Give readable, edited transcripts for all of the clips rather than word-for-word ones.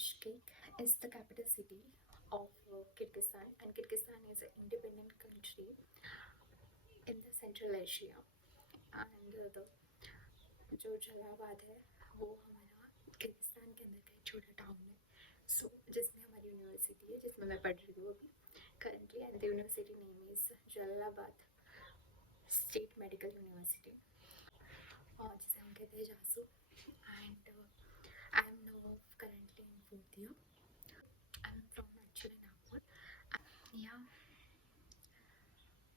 Bishkek is the capital city of Kyrgyzstan, and Kyrgyzstan is an independent country in the Central Asia. And जो जलालाबाद है वो हमारा Kyrgyzstan के अंदर का एक छोटा टाउन है. जिसमें हमारी यूनिवर्सिटी है, जिसमें मैं पढ़ रही हूँ अभी currently, and the university name is Jalalabad state medical university, जिसे हम कहते हैं जासू. And I am now currently in 4th year. I'm from actually Nagpur. Yeah,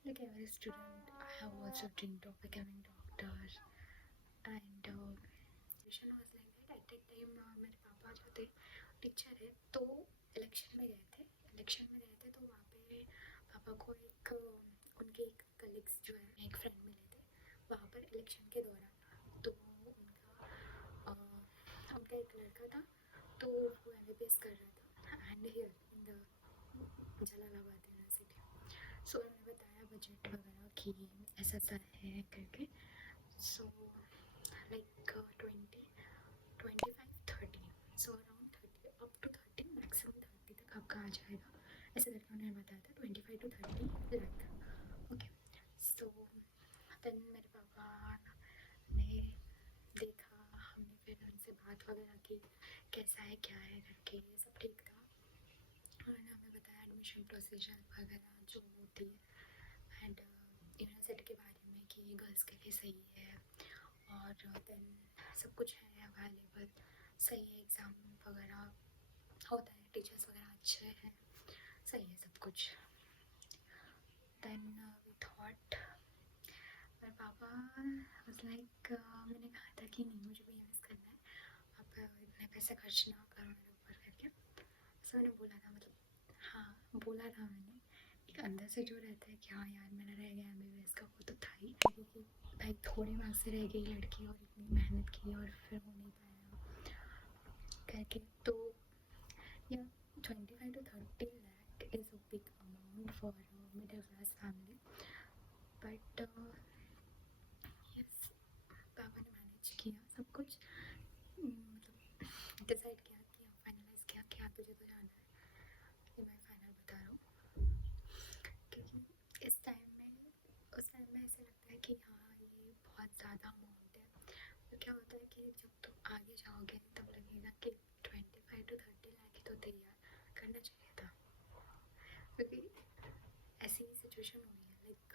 like every student, I have also dreamed of becoming doctor. And situation was like that. At that time मेरे पापा जो थे teacher है, तो election में गए थे तो वहाँ पे पापा को एक उनके एक कलीग्स जो है, एक फ्रेंड मिले थे वहाँ पर इलेक्शन के दौरान. तो उनका एक लड़का था, तो वो MBBS कर रहा था and here in the Jalalabad university. So उन्होंने बताया बजट वगैरह कि ऐसा सा है करके. So like 20, 25, 30, so around 30 up to 30, maximum 30 तक आपका आ जाएगा, ऐसे करके उन्होंने बताया था. 25 to 30 lakh. Okay. So then मेरे पापा ने देखा, हमने फिर उनसे बात वगैरह की कैसा है क्या है करके, सब ठीक था. उन्होंने हमें बताया एडमिशन प्रोसीजर वगैरह जो होती है, एंड यूनिवर्सिटी के बारे में कि गर्ल्स के लिए सही है और देन सब कुछ है अवेलेबल, सही है, एग्ज़ाम वगैरह होता है, टीचर्स वगैरह अच्छे हैं, सही है सब कुछ. देन वी थॉट, मेरे पापा वाज लाइक, मैंने कहा था कि नहीं मुझे BMS करना है, आप इतने पैसे खर्च ना करो मेरे ऊपर करके. सो मैंने बोला था, मतलब हाँ बोला था मैंने, एक अंदर से जो रहता है कि हाँ यार मेरा रह गया MBBS का, वो तो था ही कि भाई थोड़े मार्क्स से रह गई लड़की और इतनी मेहनत की और फिर हो नहीं पाया करके. तो या 25 to 30 lakh is a big amount for middle class family, but yes, पापा ने मैनेज किया सब कुछ. मतलब डिसाइड किया कि हाँ, फाइनलाइज़ किया कि हाँ तुझे तो जाना है. ये मैं फाइनल बता रहा हूँ क्योंकि उस टाइम में ऐसा लगता है कि हाँ ये बहुत ज़्यादा अमाउंट है. तो क्या होता है कि जब तुम आगे जाओगे तब लगेगा कि 25 to 30 लाख ही तो थे यार, करना चाहिए था. क्योंकि ऐसी सिचुएशन हुई है, लाइक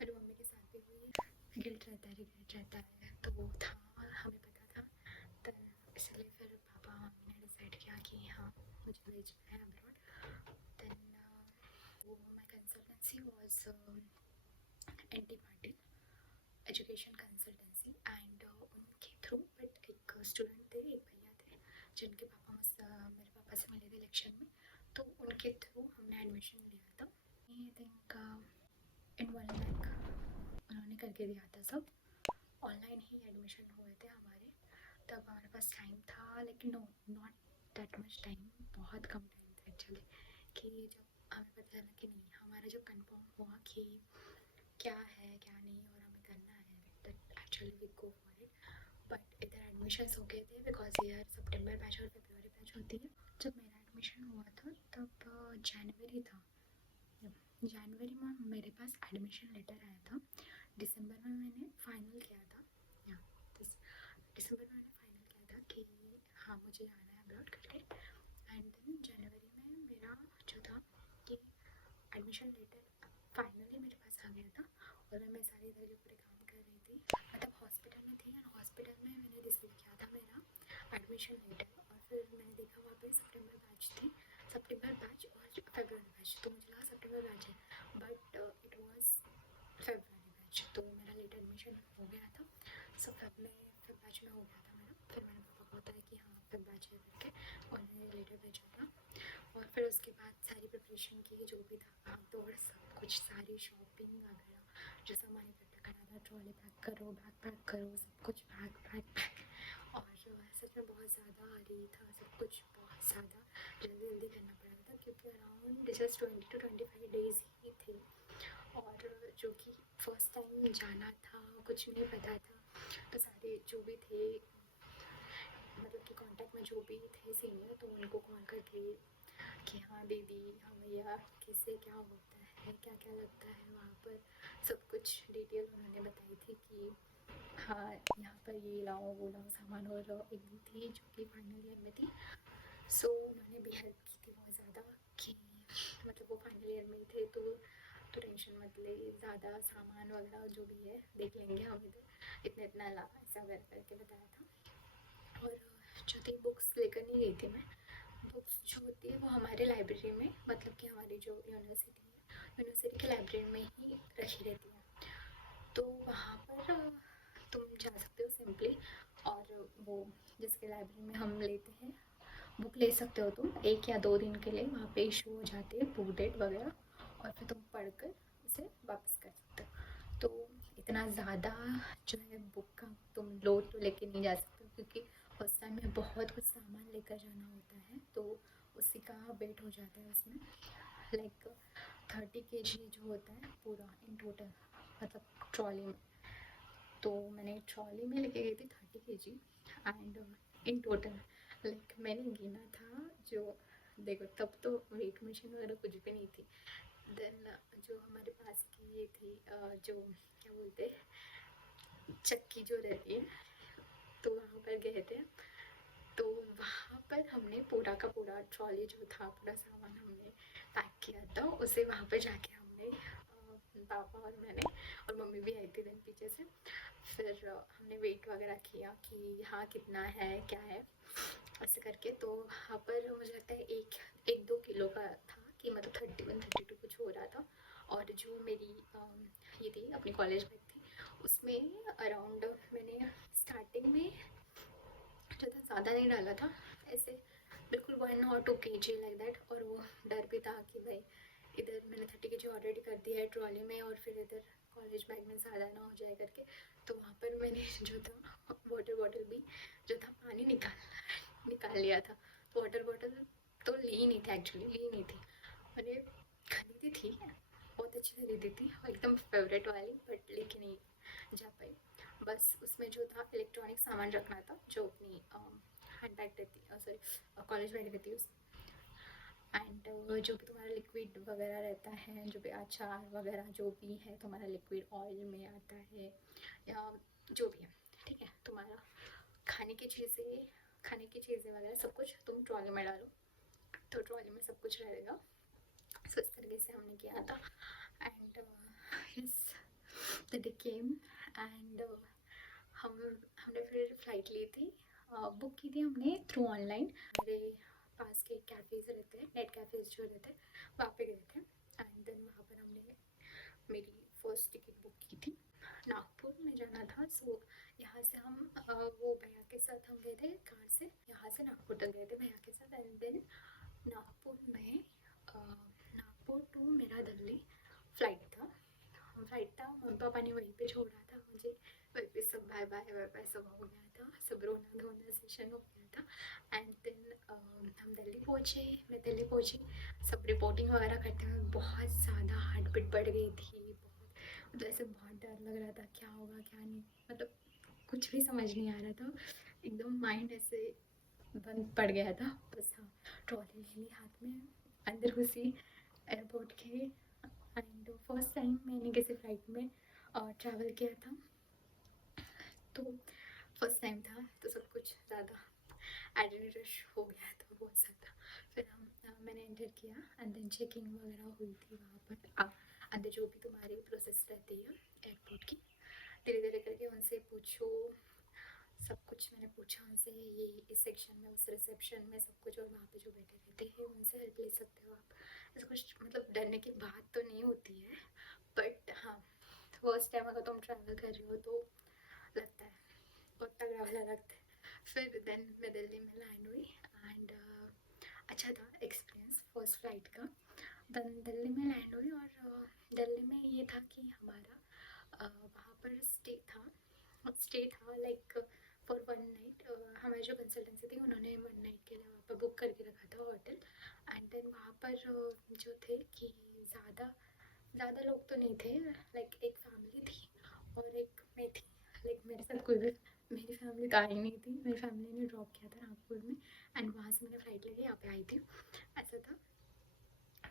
मेरी मम्मी के साथ भी हुई है. गिल्ट रहता है, रिग्रेट रहता है, तो वो था, हमें पता था. तो इसलिए फिर पापा ने डिसाइड किया कि हाँ मुझे भेजना है अब्रॉड. देन वो my consultancy was NT Patil education consultancy, and उनके थ्रू, बट एक स्टूडेंट थे, एक भैया थे जिनके पापा मेरे पापा से मिले थे इलेक्शन में, तो उनके थ्रू हमने एडमिशन लिया था. आई थिंक इन 1 लाख उन्होंने करके दिया था सब. ऑनलाइन ही एडमिशन हुए थे हमारे, तब हमारे पास टाइम था, लेकिन no not that much time, बहुत कम टाइम था एक्चुअली. कि जब हमें पता चला कि नहीं, हमारा जब कंफर्म हुआ कि क्या है क्या नहीं और हमें करना है, that actually we go for it. But इधर एडमिशन्स हो गए थे, बिकॉज यार सितंबर बैच और फरवरी बैच होती है. जब मेरा एडमिशन हुआ था तब जनवरी था. जनवरी में मेरे पास एडमिशन लेटर आया था. दिसंबर में मैंने फाइनल किया था, या दिसंबर में मैंने फाइनल किया था कि हाँ मुझे जाना है अब्रॉड करके. एंड देन जनवरी में मेरा जो था कि एडमिशन लेटर फाइनली मेरे पास आ गया था, और मैं सारी इधर के पूरे काम कर रही थी, मतलब हॉस्पिटल में थी, एंड हॉस्पिटल में मैंने रिसीव किया था मेरा एडमिशन लेटर. और फिर मैंने देखा वहाँ पे सितंबर बैच थी, सितंबर बैच और फरवरी बैच, तो मुझे लगा सितंबर बैच है, but it was February batch. तो मेरा लेट एडमिशन हो गया था. सो फेब बैच में हो गया था मेरा. फिर मैंने पापा को बताया कि हाँ फेब बैच है करके, और मैंने लेटर भेजा था. और फिर उसके बाद सारी प्रिपरेशन की, जो भी था भाग दौड़ सब कुछ, सारी शॉपिंग वगैरह जो सामान इकट्ठा करा था, ट्रॉली पैक करो, बैग पैक करो, सब कुछ पैक. और सच में बहुत ज़्यादा आ रही था सब कुछ, बहुत ज़्यादा जल्दी करना पड़ रहा था, क्योंकि अराउंड जस्ट 20 to 25 डेज़ ही थे. और जो कि फर्स्ट टाइम जाना था, कुछ नहीं पता था, तो सारे जो भी थे, मतलब उनके कांटेक्ट में जो भी थे सीनियर, तो उनको कॉल करके कि हाँ दीदी, हाँ भैया, किससे क्या होता है, क्या क्या लगता है वहाँ पर, सब कुछ डिटेल उन्होंने बताई थी कि हाँ यहाँ पर ये लाओ वो लाओ सामान। और एक दी थी जो कि फाइनल ईयर में थी, सो उन्होंने भी हेल्प की थी बहुत ज़्यादा कि मतलब वो फाइनल ईयर में ही थे, तो टेंशन मत ले, ज़्यादा सामान वगैरह जो भी है देख लेंगे हम, इधर इतना इतना ला, ऐसा वगैरह करके बताया था। और जो थी बुक्स लेकर नहीं गई थी मैं, बुक्स जो होती है वो हमारे लाइब्रेरी में, मतलब कि हमारी जो यूनिवर्सिटी है, यूनिवर्सिटी के लाइब्रेरी में ही रखी रहती है, तो वहाँ पर तुम जा सकते हो सिंपली, और वो जिसके लाइब्रेरी में हम लेते हैं बुक ले सकते हो तुम 1 या 2 दिन के लिए, वहाँ पे इशू हो जाती है बुक डेट वगैरह, और फिर तुम पढ़कर उसे वापस कर सकते हो। तो इतना ज़्यादा जो है बुक का तुम लोड तो लेके नहीं जा सकते हो, क्योंकि फर्स्ट टाइम में बहुत कुछ सामान लेकर जाना होता है, तो उसी का वेट हो जाता है उसमें, लाइक 30 kg जो होता है पूरा इन टोटल, मतलब ट्रॉली में। तो मैंने ट्रॉली में लेके गई थी 30 kg, and in total like मैंने गिना था, जो देखो तब तो वेट मशीन वगैरह कुछ भी नहीं थी। देन जो हमारे पास की ये थी जो क्या बोलते हैं, चक्की जो रहती है, तो वहाँ पर गए थे, तो वहाँ पर हमने पूरा का पूरा ट्रॉली जो था, पूरा सामान हमने पैक किया था, उसे वहाँ पर जाके हमने पापा और मैंने और मम्मी भी आई थी दिन पीछे से, फिर हमने वेट वगैरह किया कि हाँ कितना है क्या है ऐसे करके। तो वहाँ पर मुझे लगता है 1-2 किलो का था, कि मतलब 31-32 कुछ हो रहा था। और जो मेरी ये थी अपनी कॉलेज बैग थी, उसमें अराउंड मैंने स्टार्टिंग में जो था ज़्यादा नहीं डाला था, ऐसे बिल्कुल 1 और 2 kg लाइक दैट। और वो डर भी था कि भाई इधर मैंने 30 kg ऑलरेडी कर दिया है ट्रॉली में, और फिर इधर कॉलेज बैग में ज़्यादा ना हो जाए करके। तो वहाँ पर मैंने जो था वाटर बॉटल भी जो था पानी निकाल लिया था। तो वाटर बॉटल तो ली नहीं थी, एक्चुअली ली नहीं थी, मैंने खरीदी थी, बहुत अच्छी खरीदी थी एकदम फेवरेट वाली, बट लेके नहीं जा पाई। बस उसमें जो था इलेक्ट्रॉनिक सामान रखना था, जो अपनी हैंड बैग रहती, सॉरी कॉलेज बैग रहती है, एंड जो भी तुम्हारा लिक्विड वगैरह रहता है, जो भी अचार वगैरह जो भी है तुम्हारा लिक्विड ऑयल में आता है, या जो भी है, ठीक है, तुम्हारा खाने की चीज़ें वगैरह सब कुछ तुम ट्रॉली में डालो, तो ट्रॉली में सब कुछ रहेगा। सो इस तरीके से हमने किया था। And yes, the day came, and हमने फिर फ़्लाइट ली थी, बुक की थी हमने थ्रू ऑनलाइन। मेरे पास के कैफ़ेज़ रहते हैं, नेट कैफ़ेज़ जो रहते हैं, वहाँ पे गए थे, एंड देन वहाँ पर हमने मेरी फ़र्स्ट टिकट बुक की थी। नागपुर में जाना था, सो यहाँ से हम वो भैया के साथ हम गए थे कार से, यहाँ से नागपुर तक गए थे भैया के साथ, एंड देन नागपुर में नागपुर टू मेरा दिल्ली फ़्लाइट था। मम्मी पापा ने वहीं पे छोड़ा था मुझे, वहीं पे सब बाय बाय सब हो गया था, सब रोना धोना सेशन हो गया था। एंड देन हम दिल्ली पहुँचे, मैं दिल्ली पहुँची, सब रिपोर्टिंग वगैरह करते हुए बहुत ज़्यादा हार्ट बीट बढ़ गई थी, बहुत मतलब ऐसे बहुत डर लग रहा था, क्या होगा क्या नहीं, मतलब कुछ भी समझ नहीं आ रहा था, एकदम माइंड ऐसे बंद पड़ गया था। बस हाँ, ट्रॉली ले ली हाथ में, अंदर घुसी एयरपोर्ट के, एंड फर्स्ट टाइम मैंने किसी फ़्लाइट में ट्रैवल किया था, तो फर्स्ट टाइम था, तो सब कुछ ज़्यादा एड्रेनलिन रश हो गया था बहुत ज़्यादा। फिर मैंने एंटर किया, एंड देन चेकिंग वगैरह हुई थी वहाँ पर, अंदर जो भी तुम्हारी प्रोसेस रहती है एयरपोर्ट की, धीरे धीरे करके उनसे पूछो, सब कुछ मैंने पूछा उनसे, ये इस सेक्शन में, उस रिसेप्शन में सब कुछ, और वहाँ पे जो बैठे रहते हैं उनसे हेल्प ले सकते हो आप। ऐसा कुछ मतलब डरने की बात तो नहीं होती है, बट हाँ फर्स्ट टाइम अगर तुम ट्रैवल कर रही हो तो लगता है, बहुत तगड़ा वाला लगता है। फिर देन मैं दिल्ली में लैंड हुई, एंड अच्छा था एक्सपीरियंस फर्स्ट फ्लाइट का। देन दिल्ली में लैंड हुई, और दिल्ली में ये था कि हमारा वहाँ पर स्टे था लाइक फॉर 1 नाइट। हमारी जो कंसल्टेंसी थी उन्होंने 1 नाइट के लिए वहाँ पर बुक करके रखा था होटल, एंड देन वहाँ पर जो थे कि ज़्यादा लोग तो नहीं थे, लाइक एक फैमिली थी और एक मैं थी, लाइक मेरे साथ कोई भी मेरी फैमिली तो आई नहीं थी, मेरी फैमिली ने ड्रॉप किया था नागपुर में एंड वहाँ से मैंने फ़्लाइट लेके यहाँ पे आई थी, ऐसा था।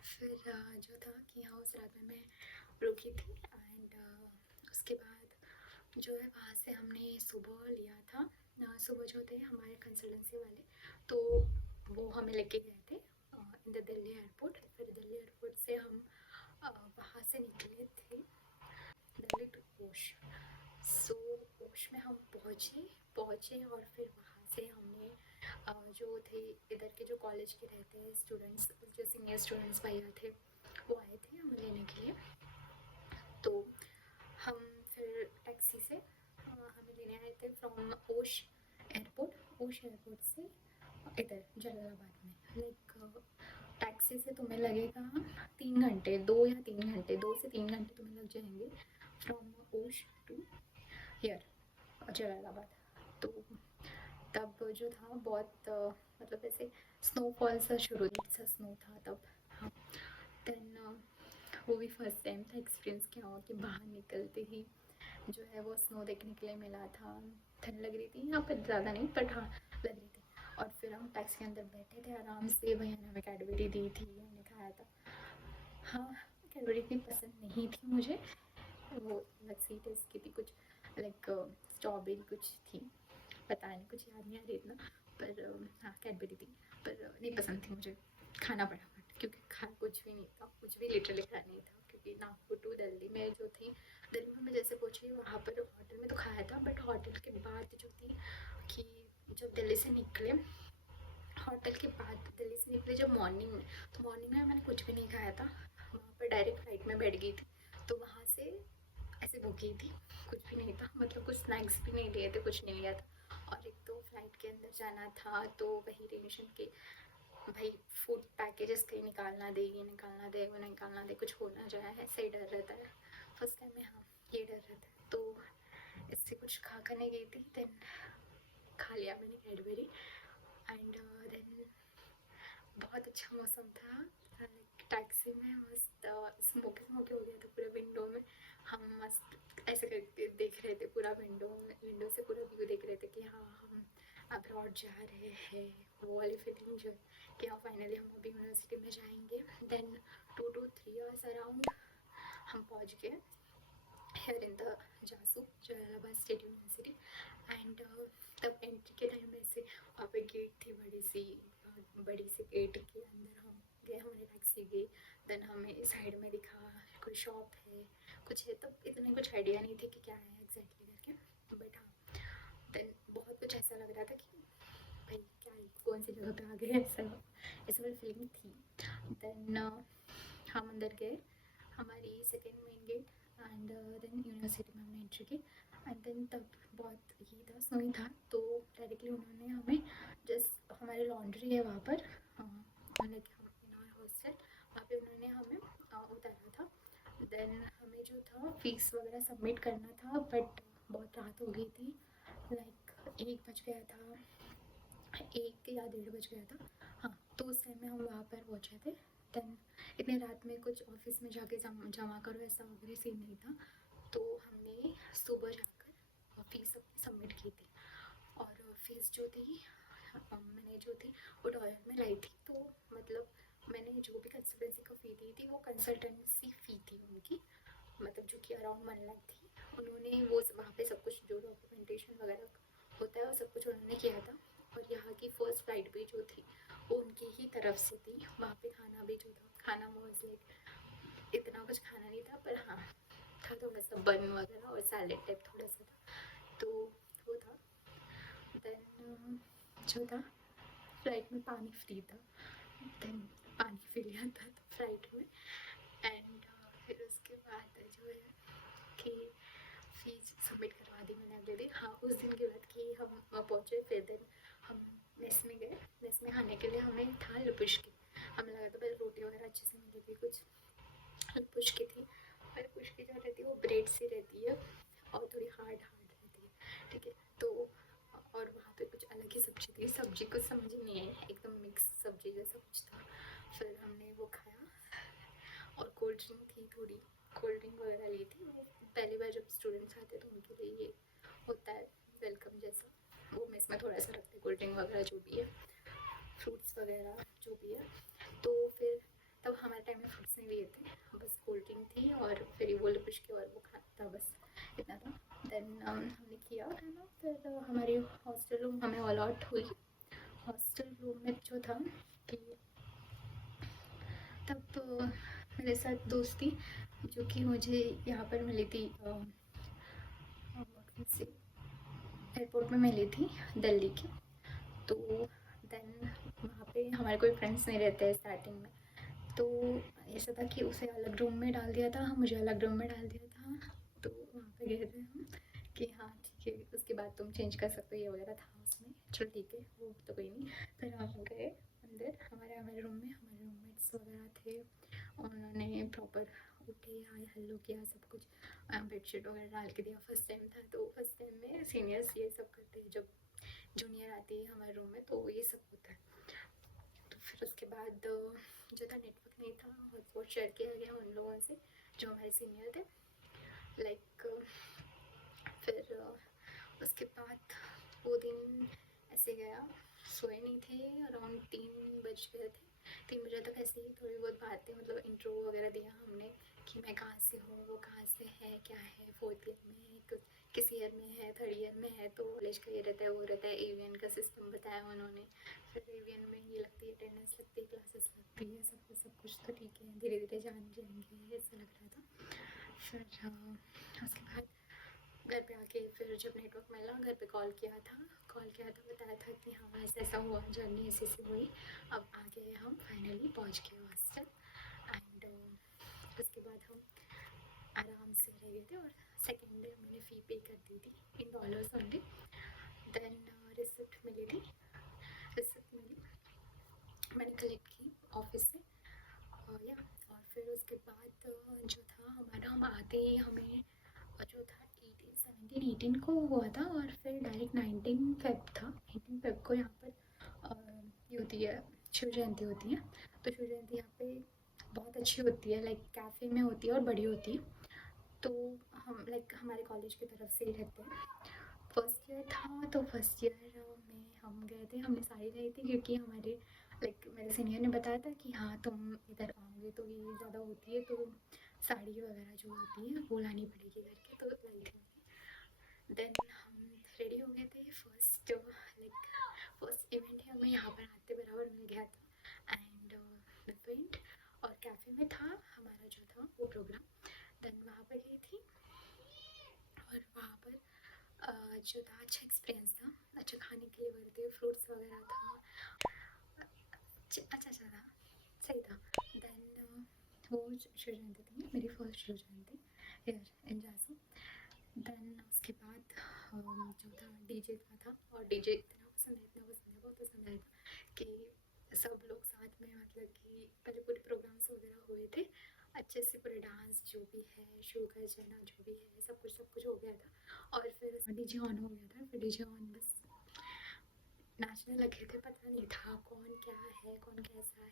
फिर जो था कि यहाँ उस रात में मैं रुकी थी एंड उसके बाद जो है वहाँ से हमने सुबह लिया था। सुबह जो थे हमारे कंसल्टेंसी वाले, तो वो हमें लेके गए थे इन द दिल्ली एयरपोर्ट। फिर दिल्ली एयरपोर्ट से हम वहाँ से निकले थे दिल्ली टू ओश। सो ओश में हम पहुँचे और फिर वहाँ से हमने जो थे इधर के जो कॉलेज के रहते हैं स्टूडेंट्स, जो सीनियर स्टूडेंट्स भैया थे, वो आए थे हमें लेने के लिए। तो हम फिर टैक्सी से हमें लेने आए थे फ्रॉम ओश एयरपोर्ट से इधर जलालाबाद में। लाइक टैक्सी से तुम्हें लगेगा 3 घंटे, 2 या 3 घंटे, 2 से 3 घंटे तुम्हें लग जाएंगे फ्रॉम ओश टू हियर जलालाबाद। तो तब जो था बहुत मतलब ऐसे स्नोफॉल सा शुरू सा स्नो था तब। हाँ, देन वो भी फर्स्ट टाइम था एक्सपीरियंस किया हुआ कि बाहर निकलते ही जो है वो स्नो देखने के लिए मिला था। ठंड लग रही थी यहाँ पर, ज़्यादा नहीं बट हाँ लग रही थी। और फिर हम टैक्सी के अंदर बैठे थे आराम से, भैया ने हमें कैडबरी दी थी, हमने खाया था। हाँ, कैडबरी इतनी पसंद नहीं थी मुझे, वो अलग सी टेस्ट की थी, कुछ लाइक स्ट्रॉबेरी कुछ थी, पता नहीं, कुछ याद नहीं आ रही इतना, पर हाँ कैडबरी थी, पर नहीं पसंद थी मुझे, खाना पड़ा बट क्योंकि खा कुछ भी नहीं था, कुछ भी लिटरली खाया नहीं था। क्योंकि नागपुर टू दिल्ली में जो थी, दिल्ली में मैं जैसे पहुँची वहाँ पर होटल में तो खाया था, बट होटल के बाद जो थी कि जब दिल्ली से निकले, होटल के बाद दिल्ली से निकले जब मॉर्निंग में, तो मॉर्निंग में मैंने कुछ भी नहीं खाया था, वहाँ पर डायरेक्ट फ्लाइट में बैठ गई थी। तो वहाँ से ऐसे भूखी थी, कुछ भी नहीं था, मतलब कुछ स्नैक्स भी नहीं लिए थे, कुछ नहीं लिया था। और एक तो फ्लाइट के अंदर जाना था, तो वही टेंशन के भाई फूड पैकेजेस कहीं निकालना दे, ये निकालना दे, वो निकालना दे, कुछ हो ना जाए, ऐसे ही डर रहता है फर्स्ट टाइम में। हाँ, ये डर रहता है, तो इससे कुछ खा कर नहीं गई थी। देन खा लिया मैंने कैडबरी एंड देन बहुत अच्छा मौसम था। टैक्सी में मस्त स्मोकी स्मोकी हो गया था पूरा विंडो में, हम मस्त ऐसे करके देख रहे थे पूरा विंडो से पूरा व्यू देख रहे थे कि हाँ हम अब्रॉड जा रहे हैं, वो वाली फीलिंग जो कि हाँ फाइनली हम अभी यूनिवर्सिटी में जाएंगे। देन 2 to 3 hours अराउंड हम पहुँच गए here in the जासू Jalalabad state university. And तब एंट्री के टाइम में से वहाँ पे गेट थी बड़ी सी गेट के अंदर हम गए, हमारी टैक्सी गई। देन हमें साइड में दिखा कोई शॉप है, कुछ है, तब इतने कुछ आइडिया नहीं थे कि क्या है एग्जैक्टली करके, बट हाँ देन बहुत कुछ ऐसा लग रहा था कि भाई क्या है, कौन सी जगह पे आ गए, ऐसा वाली फीलिंग थी। देन हम अंदर गए, हमारी second main gate and then university में हमने एंट्री की। एंड देन तब बहुत ये था, स्नोई था, तो डायरेक्टली उन्होंने हमें जस्ट हमारी लॉन्ड्री है वहाँ पर, लाइक हॉस्टल, वहाँ पे उन्होंने हमें उतारा था। देन हमें जो था फीस वगैरह सबमिट करना था, बट बहुत रात हो गई थी, लाइक 1 बज गया था, 1 या 1:30 बज गया था। हाँ, तो उस टाइम में हम वहाँ पर पहुँचे थे। देन इतने रात में कुछ ऑफिस में जाके जमा करो ऐसा वगैरह सीन नहीं था, तो हमने सुबह जाकर फीस अपनी सबमिट की थी। और फीस जो थी मैंने जो थी वो डॉलर में लाई थी, तो मतलब मैंने जो भी कंसल्टेंसी का फ़ी दी थी वो कंसल्टेंसी फ़ी थी उनकी, मतलब जो कि अराउंड 1 लाख थी। उन्होंने वो वहाँ पे सब कुछ जो डॉक्यूमेंटेशन वगैरह होता है वो सब कुछ उन्होंने किया था। और यहाँ की फ़र्स्ट फ्लाइट भी जो थी वो उनकी ही तरफ से थी। वहाँ पे खाना भी जो था, खाना वाज लाइक इतना कुछ खाना नहीं था, पर हाँ था थोड़ा सा बन वगैरह और सैलेड टाइप थोड़ा सा था, तो वो था। देन जो था फ्लाइट में पानी फ्री था, देन पानी पी लिया था तो फ्लाइट में। एंड फिर उसके बाद जो है कि फीस सबमिट करवा दी मैंने अगले दिन। हाँ, उस दिन के बाद कि हम पहुँचे, फिर देन हम मेस में गए। मेस में खाने के लिए हमें था लपुश्की, हमें लगा था पहले रोटी वगैरह अच्छे से मिलेगी, कुछ लपुश्की थी। पर लपुश्की जो रहती है वो ब्रेड सी रहती है और थोड़ी हार्ड रहती है, ठीक है। तो और वहाँ पे कुछ अलग ही सब्जी थी, सब्जी कुछ समझ ही नहीं आई, एकदम मिक्स सब्जी जैसा कुछ था। फिर हमने वो खाया और कोल्ड ड्रिंक थी, थोड़ी कोल्ड ड्रिंक वगैरह ली थी। वो पहली बार जब स्टूडेंट्स आते हैं तो उनके लिए ये होता है वेलकम जैसा। ड्रिंक वगैरह जो भी है, फ्रूट्स वगैरह जो भी है। तो फिर तब हमारे टाइम में फ्रूट्स नहीं लिए थे, बस कोल्ड ड्रिंक थी और फिर वो लिपिश के और वो खाना था, बस इतना था। देन हमने किया खाना, फिर हमारी हॉस्टल रूम हमें अलॉट हुई। हॉस्टल रूम में जो था कि तब मेरे साथ दोस्त थी जो कि मुझे यहाँ पर मिली थी, एयरपोर्ट में मिली थी दिल्ली की। तो देन वहाँ पे हमारे कोई फ्रेंड्स नहीं रहते हैं स्टार्टिंग में, तो ऐसा था कि उसे अलग रूम में डाल दिया था, मुझे अलग रूम में डाल दिया था। तो वहाँ पे गए थे हम कि हाँ ठीक है, उसके बाद तुम चेंज कर सकते हो, ये वगैरह था उसमें। चलो ठीक है, वो तो कोई नहीं। फिर हम गए अंदर हमारे हमारे रूम में, हमारे रूममेट्स वगैरह थे, उन्होंने प्रॉपर उठे, हाय हेलो किया, सब कुछ बेडशीट वगैरह डाल के दिया। फर्स्ट टाइम था, तो फर्स्ट टाइम में सीनियर्स ये सब करते हैं, जब जूनियर आती है हमारे रूम में तो ये सब होता है। तो फिर उसके बाद जो था नेटवर्क नहीं था, हॉटस्पॉट शेयर किया गया उन लोगों से जो हमारे सीनियर थे, लाइक। फिर उसके बाद वो दिन ऐसे गया, सोए नहीं थे, अराउंड 3 बज गए थे। 3 बजे तक ऐसे ही थोड़ी बहुत बातें, मतलब इंट्रो वगैरह दिया हमने कि मैं कहाँ से हूँ, वो कहाँ से है, क्या है, 4th ईयर में है, किस ईयर में है, 3rd ईयर में है, तो कॉलेज का ये रहता है, वो रहता है। एवीएन का सिस्टम बताया उन्होंने। फिर एवीएन में ये लगती है, अटेंडेंस लगती है, क्लासेस लगती है, सब कुछ तो ठीक है, धीरे धीरे जान जाएंगे, ऐसा लग रहा था। फिर उसके बाद घर पे आके फिर जब नेटवर्क मिला, घर पे कॉल किया था, बताया था कि हाँ ऐसा ऐसा हुआ, जर्नी ऐसे ऐसे हुई, अब आ गए हम, फाइनली पहुँच गए हॉस्टल। एंड उसके बाद हम आराम से रह गए थे, और सेकेंड डे मैंने फ़ी पे कर दी थी in dollars only. Then receipt मिली थी, मैंने कलेक्ट की ऑफिस से, या। और फिर उसके बाद जो था हमारा, हम आते ही हमें जो था 17-18 को हुआ था, और फिर डायरेक्ट 19 फेब था। 19 फेब को यहाँ पर ये होती है, शिव जयंती होती है। तो शिव जयंती यहाँ पे बहुत अच्छी होती है, लाइक कैफ़े में होती है और बड़ी होती है। तो हम लाइक हमारे कॉलेज की तरफ से ही रहते हैं। फर्स्ट ईयर था, तो फर्स्ट ईयर में हम गए थे, हमने साड़ी लाई थी, क्योंकि हमारे लाइक मेरे सीनियर ने बताया था कि हाँ तुम इधर आओगे तो ये ज़्यादा होती है, तो साड़ी वगैरह जो होती है वो लानी पड़ेगी करके, तो लाई थी मैंने। देन हम रेडी हो गए थे, फर्स्ट इवेंट ही हमें यहाँ पर आते बराबर मिल गया था। एंड इवेंट और कैफ़े में था हमारा जो था वो प्रोग्राम। देन वहाँ पर गई थी, और वहाँ पर जो था अच्छा एक्सपीरियंस था, अच्छा खाने के लिए बने थे, फ्रूट्स वगैरह था, अच्छा था, सही था। देन वो शिव जयंती थी, मेरी first Shiv Jayanti here in जासू। देन उसके बाद जो था डीजे का था, और डीजे इतना पसंद है, बहुत पसंद आया था कि सब लोग साथ में, मतलब कि पहले पूरे प्रोग्राम्स वगैरह हुए थे अच्छे से, पूरे डांस जो भी है, शो का चना जो भी है, सब कुछ हो गया था। और फिर डीजे ऑन हो गया था, फिर डीजे ऑन, बस नाचने लगे थे। पता नहीं था कौन क्या है, कौन कैसा है,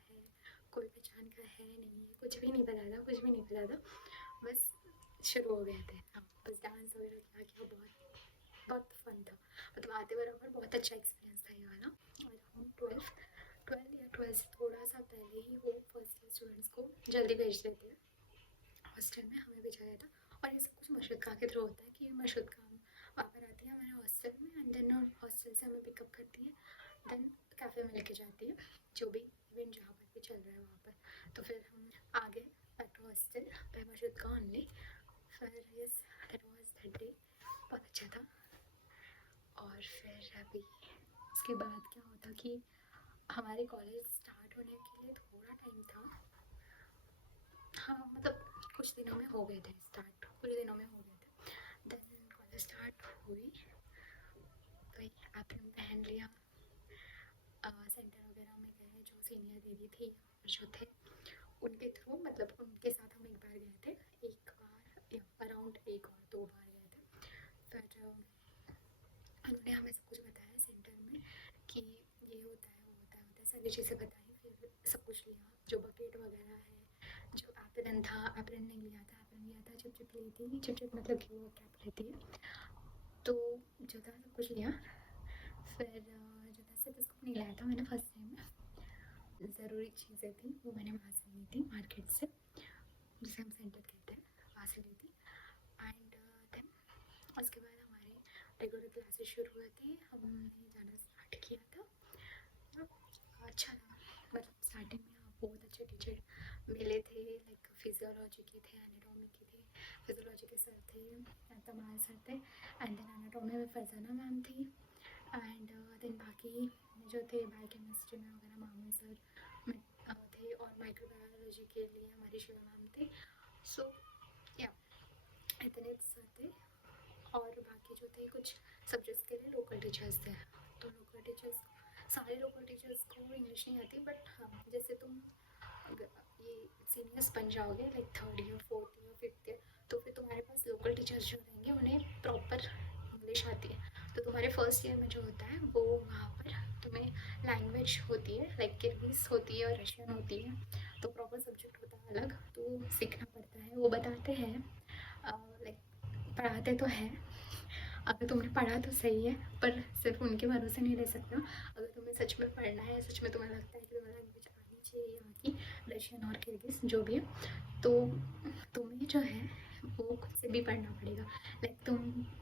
कोई पहचान का है नहीं है, कुछ भी नहीं पता था, बस शुरू हो गए थे हम, बस डांस वगैरह किया, बहुत फन था। मतलब आते बराबर बहुत अच्छा एक्सपीरियंस था ये वाला। और हम 12 से थोड़ा सा पहले ही वो फर्स्ट ईयर स्टूडेंट्स को जल्दी भेज देते हैं हॉस्टल में, हमें भेजा गया था। और ये सब कुछ मशहद खां के थ्रू होता है कि मशहद खां वहाँ पर आती है हमारे हॉस्टल में, एंड देन हॉस्टल से हमें पिकअप करती है, देन कैफ़े में लेके जाती है, जो भी इवेंट जहाँ पर भी चल रहा है वहाँ पर। तो फिर हम आ गए बैक टू हॉस्टल बाय मशहद खां ओनली। फिर yes, that was that day, बहुत अच्छा था। और फिर अभी उसके बाद क्या होता कि हमारे कॉलेज स्टार्ट होने के लिए थोड़ा टाइम था, हाँ मतलब कुछ दिनों में हो गए थे स्टार्ट, कुछ दिनों में हो गए थे। देन कॉलेज स्टार्ट हुई, तो एप्रन पहन लिया, सेंटर वगैरह में गए, जो सीनियर दीदी थी और जो थे उनके थ्रू, मतलब उनके साथ हम एक बार गए थे, एक बार या अराउंड एक और 2 बार गए थे। फिर उन्होंने हमें सब कुछ बताया सेंटर में कि ये होता है, वो होता है, सारी चीज़ें बताई। फिर सब कुछ लिया, जो बकेट वगैरह है, जो एप्रन था, एप्रन नहीं लिया था, एप्रन लिया था, चिप ली थी, चिप मतलब कि वो कैप रहती है, तो जो था सब कुछ लिया। फिर जो था स्टेथोस्कोप नहीं लाया था मैंने फर्स्ट टाइम में, ज़रूरी चीज़ें थी वो मैंने वहाँ से ली थी मार्केट से, जिसे हम सेंटर कहते हैं, वहाँ से ली थी। एंड देन उसके बाद हमारे रेगुलर क्लासेस शुरू हुए थे, हमने जाना स्टार्ट किया था। अच्छा लगा, मतलब स्टार्टिंग में बहुत अच्छे टीचर मिले थे, लाइक फिजियोलॉजी के थे, एनाटॉमी के थे। फिजियोलॉजी के सर थे तमाल सर थे, एंड देन एनाटॉमी में फरजाना मैम थी, एंड देन बाकी जो थे बायोकेमिस्ट्री में वगैरह मामून सर थे, और माइक्रोबायोलॉजी के लिए हमारी शिवा मैम थे। सो या इतने सर थे, और बाकी जो थे कुछ सब्जेक्ट्स के लिए लोकल टीचर्स थे। तो लोकल टीचर्स, सारे लोकल टीचर्स को इंग्लिश नहीं आती, बट हाँ जैसे तुम ये सीनियर्स बन जाओगे like third year, fourth year, fifth year, तो फिर तुम्हारे पास लोकल टीचर्स जो रहेंगे उन्हें प्रॉपर इंग्लिश आती है। तो तुम्हारे फर्स्ट ईयर में जो होता है वो वहाँ पर तुम्हें लैंग्वेज होती है, लाइक किर्गिज़ होती है और रशियन होती है, तो प्रॉपर सब्जेक्ट होता है अलग, तो सीखना पड़ता है। वो बताते हैं, लाइक पढ़ाते तो हैं, अगर तुमने पढ़ा तो सही है, पर सिर्फ उनके भरोसे नहीं रह सकते हो। अगर तुम्हें सच में पढ़ना है, सच में तुम्हें लगता है कि तुम्हें लैंग्वेज आनी चाहिए यहाँ की, रशियन और किर्गिज़ जो भी है, तो तुम्हें जो है वो खुद से भी पढ़ना पड़ेगा। लाइक तुम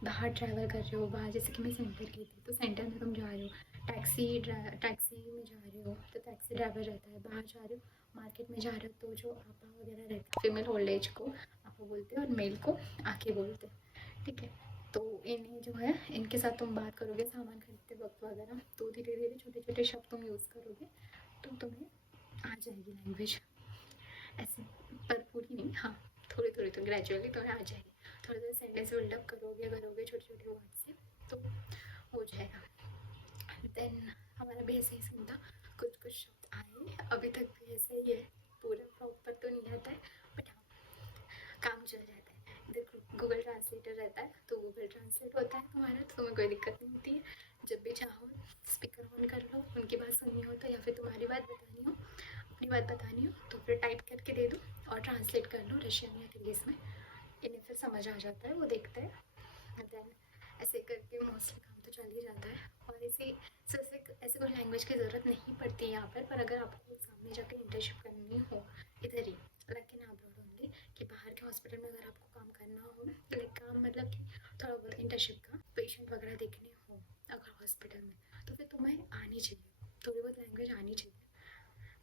बाहर ट्रैवल कर रहे हो, बाहर जैसे कि मैं सेंटर की थी, तो सेंटर में तुम जा रहे हो, टैक्सी में जा रहे हो तो टैक्सी ड्राइवर रहता है, बाहर जा रहे हो मार्केट में जा रहे हो तो जो आपा वगैरह रहते हैं, फीमेल ओल्ड एज को आपा बोलते हैं और मेल को आके बोलते हैं, ठीक है। तो इन्हें जो है इनके साथ तुम बात करोगे सामान खरीदते वक्त वगैरह, तो धीरे धीरे छोटे छोटे शब्द तुम यूज़ करोगे तो तुम्हें आ जाएगी लैंग्वेज, ऐसे पर पूरी नहीं, हाँ थोड़ी थोड़ी तो ग्रेजुअली तुम्हें आ जाएगी। थोड़ा थोड़ा सेंटेंस बिल्डअप करोगे छोटे छोटे वर्ड से, तो हो जाएगा। देन हमारा भी ऐसे ही सीन था, कुछ कुछ शब्द आए, अभी तक भी ऐसे ही है, पूरा प्रॉपर तो नहीं आता है, बट हाँ काम चल जाता है। इधर गूगल ट्रांसलेटर रहता है, तो गूगल ट्रांसलेट होता है तुम्हारा, तो तुम्हें कोई दिक्कत नहीं होती है। जब भी चाहो स्पीकर ऑन कर लो, उनकी बात सुननी हो तो, या फिर तुम्हारी बात बतानी हो, अपनी बात बतानी हो, तो फिर टाइप करके दे दो और ट्रांसलेट कर लो रशियन या किर्गिज़ में, इन्हें फिर समझ आ जाता है, वो देखते हैं। देन ऐसे करके मोस्टली काम तो चल ही जाता है। और ऐसे कोई लैंग्वेज की ज़रूरत नहीं पड़ती है यहाँ पर अगर आपको सामने जाकर इंटर्नशिप करनी हो इधर ही, लाइक इन अब्रॉड ओनली, कि बाहर के हॉस्पिटल में अगर आपको काम करना हो, लाइक काम मतलब कि थोड़ा बहुत इंटर्नशिप का, पेशेंट वगैरह देखने हो अगर हॉस्पिटल में, तो फिर तुम्हें आनी चाहिए, थोड़ी बहुत लैंग्वेज आनी चाहिए,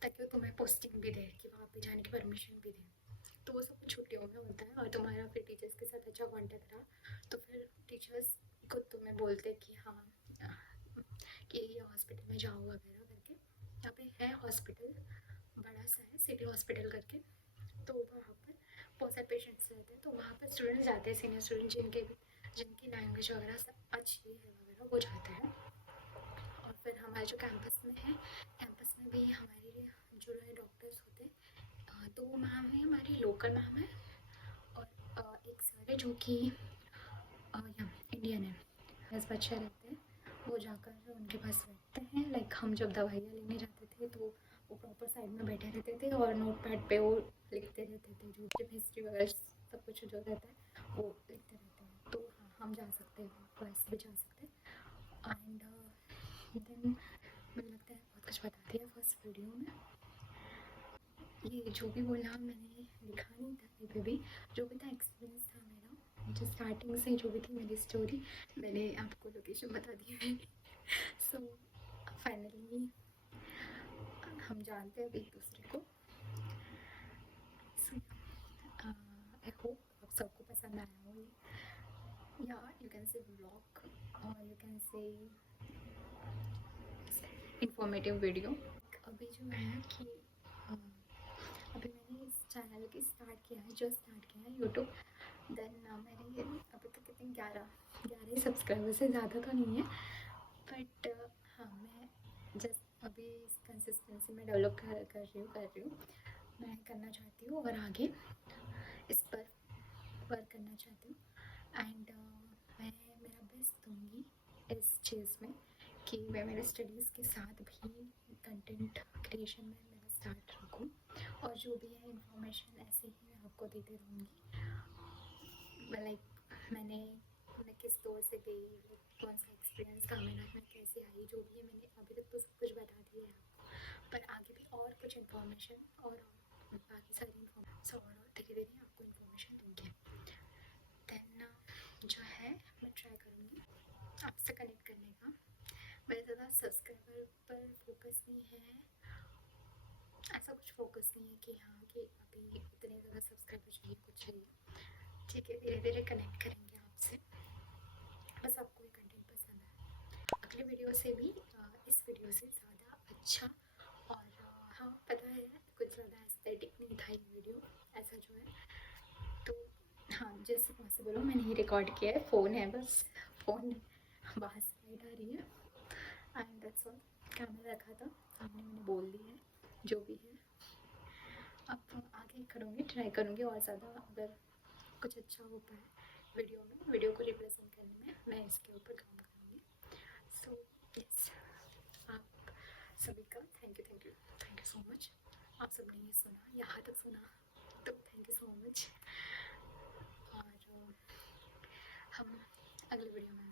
ताकि वो तुम्हें पोस्टिंग भी दे, कि वहाँ पे जाने की परमिशन भी दे। तो वो सब छुट्टियों में होता है, और तुम्हारा फिर टीचर्स के साथ अच्छा कॉन्टेक्ट रहा तो फिर टीचर्स खुद तुम्हें बोलते कि हाँ कि ये हॉस्पिटल में जाओ वगैरह करके। यहाँ पे है हॉस्पिटल, बड़ा सा है, सिटी हॉस्पिटल करके, तो वहाँ पर बहुत सारे पेशेंट्स रहते हैं, तो वहाँ पर स्टूडेंट्स जाते हैं, सीनियर स्टूडेंट जिनकी लैंग्वेज वगैरह सब अच्छी है वगैरह, वो जाते हैं। और फिर हमारे जो कैंपस में है, कैंपस में भी हमारे जो है डॉक्टर्स होते हैं, तो वो मैम है हमारी लोकल मैम है, और एक सर है जो कि इंडियन है। 10 बच्चे रहते हैं, वो जाकर उनके पास बैठते हैं, लाइक हम जब दवाइयाँ लेने जाते थे तो वो प्रॉपर साइड में बैठे रहते थे और नोट पैड पे वो लिखते रहते थे, जो ट्रिप हिस्ट्री वगैरह सब कुछ जो रहता है वो लिखते रहते हैं। तो हाँ हम जा सकते हैं, वैसे भी जा सकते हैं। एंड देन मुझे लगता है बहुत कुछ बता दिया फर्स्ट वीडियो में। ये जो भी बोला मैंने लिखा नहीं था कहीं पे भी, जो भी था एक्सपीरियंस था मेरा, जो स्टार्टिंग से जो भी थी मेरी स्टोरी, मैंने आपको लोकेशन बता दी है। सो फाइनली हम जानते हैं अब एक दूसरे को। सो आई होप आप सबको पसंद आया हो ये, या यू कैन से व्लॉग और you can say informative video. अभी जो है कि अभी मैंने इस चैनल की स्टार्ट किया है, जो स्टार्ट किया है यूट्यूब, देन मेरे अभी तक कितने 11 ही सब्सक्राइबर्स है, ज़्यादा तो नहीं है, बट हाँ मैं जस्ट अभी इस कंसिस्टेंसी में डेवलप कर रही हूँ, मैं करना चाहती हूँ और आगे इस पर वर्क करना चाहती हूँ। एंड मैं मेरा बेस्ट दूँगी इस चीज़ में, कि मैं मेरे स्टडीज़ के साथ भी कंटेंट क्रिएशन में मेरा स्टार्ट रखूँ, और जो भी है इंफॉर्मेशन ऐसे ही मैं आपको देती रहूँगी। लाइक मैंने किस दौर से गई, कौन सा एक्सपीरियंस था मेरा, मैं कैसे आई, जो भी है मैंने अभी तक तो सब कुछ बता दिया है आपको, पर आगे भी और कुछ इन्फॉर्मेशन और बाकी सारी इन्फॉर्मेशन और धीरे धीरे आपको इन्फॉर्मेशन दूँगी। देन जो है मैं ट्राई करूँगी आपसे कनेक्ट करने का। मेरा ज़्यादा सब्सक्राइबर पर फोकस नहीं है, ऐसा कुछ फोकस नहीं है कि हाँ कि अभी इतने ज़्यादा सब्सक्राइबर चाहिए, कुछ चाहिए। ठीक है, धीरे धीरे कनेक्ट करेंगे आपसे, बस आपको ये कंटेंट पसंद है। अगले वीडियो से भी इस वीडियो से ज़्यादा अच्छा और हाँ पता है कुछ ज़्यादा एस्थेटिक नहीं था ये वीडियो, ऐसा जो है तो हाँ जैसे पॉसिबल हो मैंने ही रिकॉर्ड किया है, फ़ोन है बस, फ़ोन बाहर से लाइट आ रही है एंड दैट्स ऑल। कैमरा रखा था सामने, मैंने बोल दिया है जो भी है। अब आगे करूँगी, ट्राई करूँगी और ज़्यादा अगर कुछ अच्छा हो पाए वीडियो में, वीडियो को रिप्रेजेंट करने में मैं इसके ऊपर काम करूँगी। सो यस, आप सभी का थैंक यू सो मच। आप सबने ये सुना, यहाँ तक सुना तो थैंक यू सो मच। और हम अगले वीडियो में